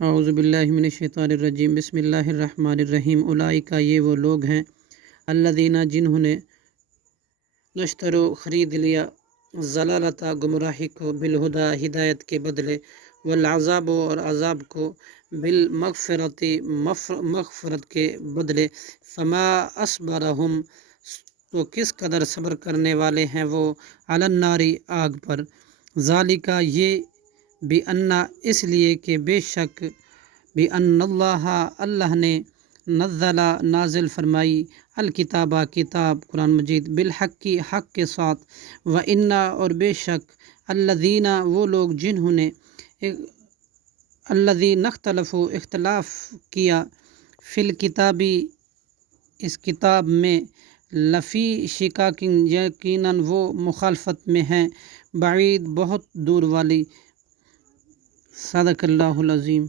اعوذ باللہ من الشیطان الرجیم، بسم اللہ الرحمن الرحیم۔ اولئک، یہ وہ لوگ ہیں، الذین، جنہوں نے نشترو، خرید لیا، ضلالتا، گمراہی کو، بالہدا، ہدایت کے بدلے، والعذاب، اور عذاب کو، بالمغفرت، مغفرت کے بدلے، فما اصبرہم، تو کس قدر صبر کرنے والے ہیں وہ، علی النار، آگ پر، ذالکا، یہ، بِأَنَّ، اس لیے کہ بے شک، بِأَنَّ اللہ، اللہ نے، نزل، نازل فرمائی، الکتابہ، کتاب قرآن مجید، بالحق، حق کے ساتھ، وَإِنَّ، اور بے شک، الذین، وہ لوگ جنہوں نے، الذین اختلفوا، اختلاف کیا، فی الکتاب، اس کتاب میں، لفی شقاق، یقیناً وہ مخالفت میں ہیں، بعید، بہت دور والی۔ صدق اللہ العظیم۔